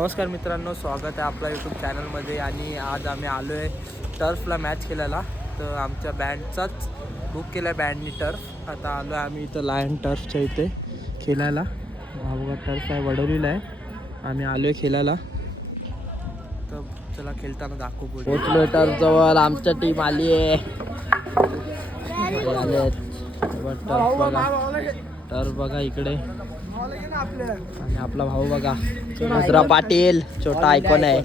नमस्कार मित्रांनो, स्वागत आहे आपल्या यूट्यूब चॅनलमध्ये. आणि आज आम्ही आलो आहे टर्फला मॅच खेळायला. तर आमच्या बँडचाच बुक केला आहे बँडनी टर्फ. आता आलो आहे आम्ही इथं लायन टर्फच्या इथे खेळायला. भाऊगा टर्फ आहे, वडवलीला आहे. आम्ही आलो आहे खेळायला. तर चला खेळताना दाखवू. पोचलो टर्फजवळ, आमच्या टीम आली आहे. टर्फ बघा इकडे. आणि आपला भाऊ बघा नजरा पाटील, छोटा आयकॉन आहे.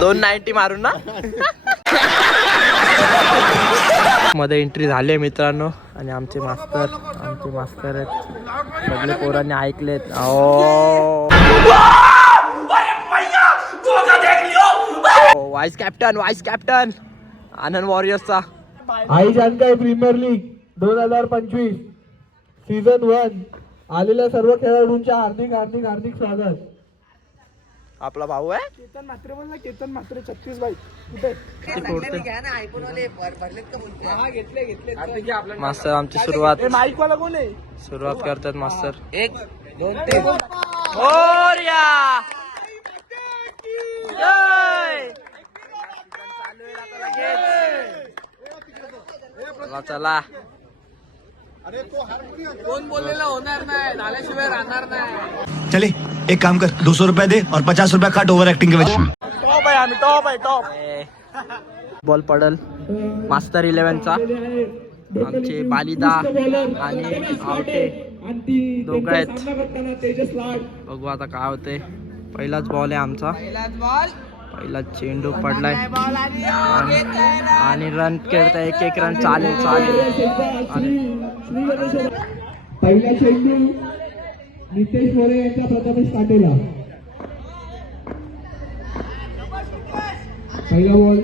दोन 90 मारून ना मध्ये एंट्री झाली आहे मित्रांनो. आणि आमचे मास्तर आहेत सगळे, पोरांनी ऐकलेत. वाईस कॅप्टन आनंद वॉरियर्सचा. आई जानकारी प्रीमियर लीग 2025 सीझन 1 आलेल्या सर्व खेळाडूंचे हार्दिक स्वागत. आपला भाऊ आहे केतन मात्रे. बोल ना, केतन मात्रे 36 बाई कुठे मास्तर. आमची सुरुवात माईक वाला कोण आहे? सुरुवात करतात मास्तर. 1 2 चला. कोण बोललेला होणार नाही, झाल्याशिवाय राहणार नाही. चले एक काम कर, 200 रुपया दे और 50 रुपया काट ओवर एक्टिंग के वजह. टॉप. बॉल पडल मास्टर 11चा. आमचे बालिदा आणि आवटे दोघं आहेत. बघू आता काय होते. पहिलाच बॉल आहे आमचा. पहिला चेंडू पडलाय आणि रन खेळता. एक रन चालेल. पहिला चेंडू नितेश मोरे यांच्या प्रथमेश काटेला. पहिला बॉल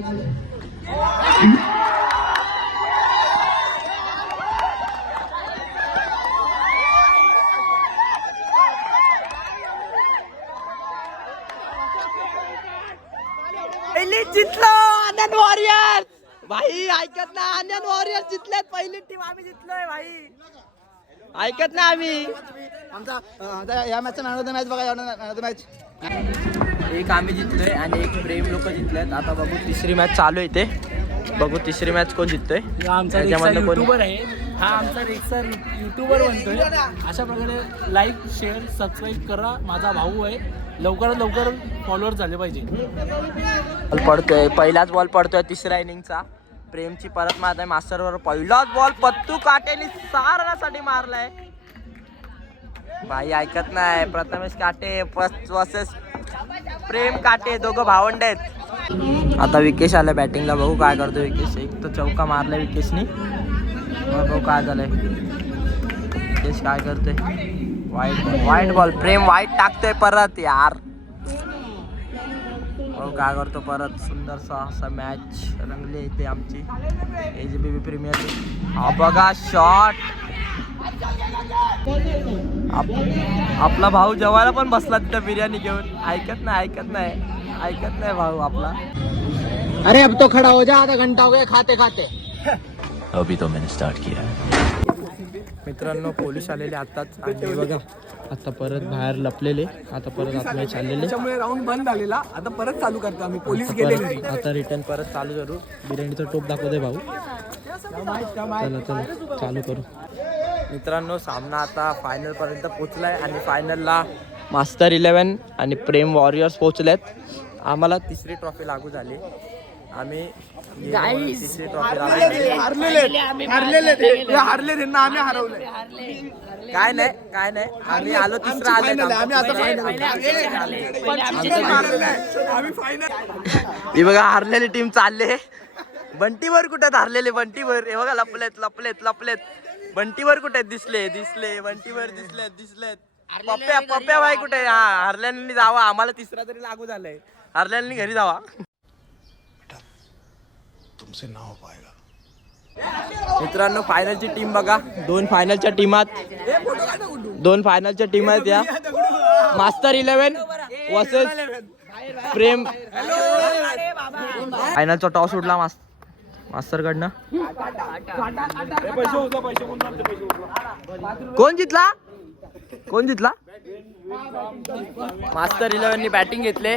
पहिली जिंकलो आनंद वॉरियर्स. भाई ऐकत ना, आनंद वॉरियर्स जिंकलेत. पहिली टीम आम्ही जिंकलोय भाई. ऐकत ना आम्ही. आमचा या मॅचचा मॅच बघा. मॅच एक आम्ही जिंकलोय आणि एक प्रेम लोक जिंकलेत. आता बघू तिसरी मॅच चालू आहे. ते बघू तिसरी मॅच कोण जिंकतोय. त्याच्यामध्ये युट्यूबर आहे. हा आमचा रेक्सर युट्यूबर बनतोय. अशा प्रकारे लाईक शेअर सबस्क्राईब करा. माझा भाऊ आहे, लवकरात लवकर फॉलोअर झाले पाहिजे. बॉल पडतोय, पहिलाच बॉल पडतोय तिसऱ्या इनिंगचा. प्रेमची परत मारत आहे मास्टरवर. पहिलाच बॉल पत्तू काटेने 6 रनासाठी मारलाय. भाई ऐकत नाही. प्रथमेश काटे वर्सेस प्रेम काटे, दोघं भावंड आहेत. आता विकेश आलाय बॅटिंगला. बघू काय करतो विकेश. एक तर चौका मारलाय विकेशनी. बघू काय झालंय. विकेश काय करतोय. वाईट बॉल. प्रेम वाईट टाकतोय परत यार. काय करतो परत. सुंदरसा असा मॅच रंगली इथे आमची AJBB प्रीमियर लीग. हा बघा शॉट. आपला भाऊ जेवायला पण बसला तिथं बिर्याणी घेऊन. ऐकत नाही भाऊ आपला. अरे अब तो खड़ा हो जा, आधा घंटा हो गया खाते. अभी तो मैंने स्टार्ट किया है. मित्रांनो पोलीस आलेले आताच. आणि बघा आता परत बाहेर लपलेले. आता परत आतमध्ये चाललेले. त्याच्यामुळे राऊंड बंद झालेला. आता परत चालू करतो आम्ही. पोलीस गेले घरी. आता रिटर्न परत चालू करू. बिर्याणीचा टोप दाखवते भाऊ. चला चालू करू. मित्रांनो सामना आता फायनल पर्यंत पोचलाय. आणि फायनलला मास्टर 11 आणि प्रेम वॉरियर्स पोचलेत. आम्हाला तिसरी ट्रॉफी लागू झाली. आम्ही तिसरी ट्रॉफी हारले त्यांना आम्ही हरवले. काय नाही आम्ही आलो तिसरा ही बघा हारलेली टीम चालले. बंटीवर कुठे हारलेले. बंटीवर हे बघा लपलेत. बंटीवर कुठे दिसले. बंटीवर दिसलेत. पप्प्या भाई कुठे. हारल्यानी जावा. आम्हाला तिसरा तरी लागू झालंय. हारल्यानी घरी जावा. तुमसे ना हो पाएगा. मित्रांनो फायनलची टीम बघा. दोन फायनलच्या टीम आहेत या. मास्टर 11 वर्सेस प्रेम. फायनलचा टॉस उडला मास्तरकडनं कोण जितला मास्टर 11 बॅटिंग घेतले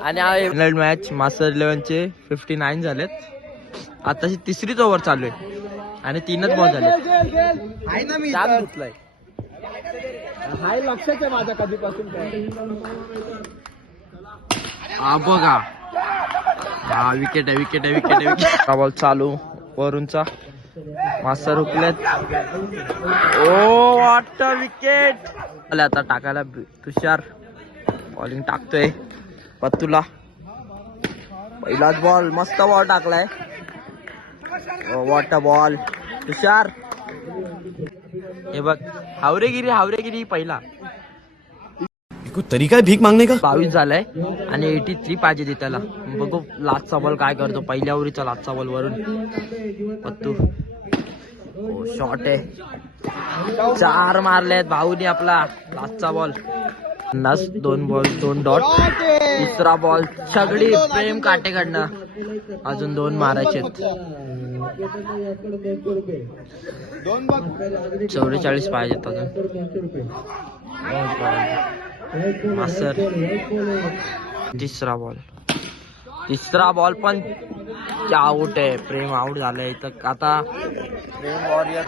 आणि मॅच मास्टर 11चे 59 झालेत. आताची तिसरीच ओव्हर चालू आहे आणि 3च बॉल झाले. लक्षच आहे माझ्या कधीपासून. बघा हा विकेट आहे. बॉल चालू वरूनचा मास्टर हुकलेत. Oh what a wicket. आता टाकायला तुषार बॉलिंग टाकतोय पत्तूला. पहिलाच बॉल मस्त बॉल टाकलाय. व्हॉट अ बॉल तुषार. हे बघ हावरेगिरी पहिला. कुछ तरीका है भीख मांगने का? 22 झालाय आणि 83 पाहिजे ती त्याला. बघू लास्टचा बॉल काय करतो. पहिल्या ओव्हरीचा लास्टचा बॉल वरून पत्तू. शॉट आहे. 4 मारलेत भाऊनी आपला लास्टचा बॉल. 2 ball 2 dot. तिसरा बॉल सगळी प्रेम काटेकडनं. अजून 2 मारायचे. 44 पाहिजेत अजून. मास्टर तिसरा बॉल पण आउट आहे. प्रेम आउट झालंय. तर आता प्रेम वॉरियर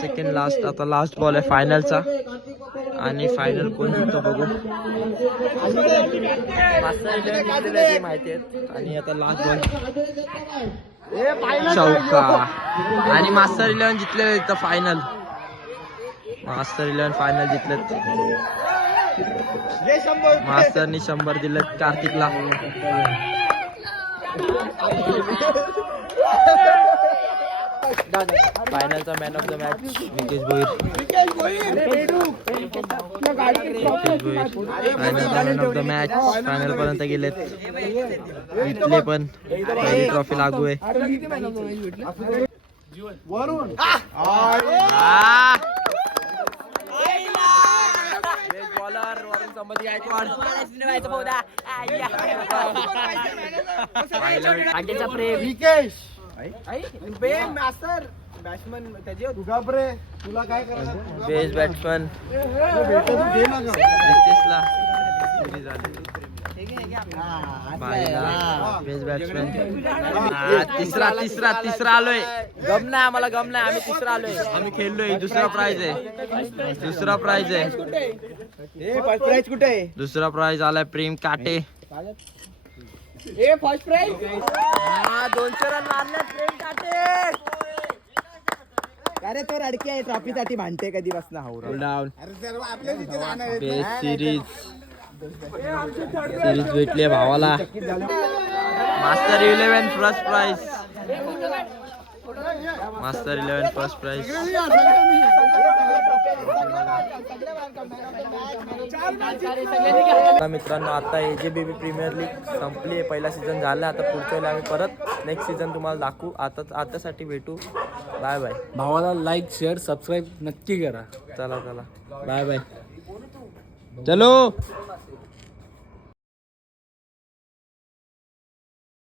सेकंड लास्ट. आता लास्ट बॉल आहे फायनलचा आणि फायनल कोण जिंकतो बघू. मास्टर माहिती आहेत. आणि आता लास्ट बॉल चौका आणि मास्टर 11 जिंकले. इथं फायनल मास्टर 11 फायनल जिंकलेत. मास्तरनी 100 दिलेत कार्तिकला. फायनलचा man of the match Vikesh Bhoir. फायनलचा man of the match. Final पर्यंत गेलेत. जिंकले पण. पहिली ट्रॉफी लागू आहे. बॉलर वरून संमती गायकवाड. प्रेम मास्टर बॅट्समन त्याची तुला काय करायचं. Best batsman best batsman. तिसरा आलोय. गम नाही आम्हाला आम्ही तिसरा आलोय. आम्ही खेळलोय. दुसरा प्राइज आहे. दुसरा प्राइज आलाय प्रेम काटे. फर्स्ट प्राइज 200 रन मारले प्रेम काटे. अरे तो रडकी आहे. ट्रॉफीसाठी भांडते कधीपासून. डाऊन बेस्ट सिरीज भेटली भावाला. Master 11 first prize. मित्रांनो आता AJBB प्रीमियर लीग संपली आहे. पहिला सीझन झाला. आता पुढच्या वेळेला आम्ही परत नेक्स्ट सीझन तुम्हाला दाखवू. आतासाठी भेटू. Bye bye. भावाला लाईक शेअर सबस्क्राईब नक्की करा. चला बाय बाय. चलो.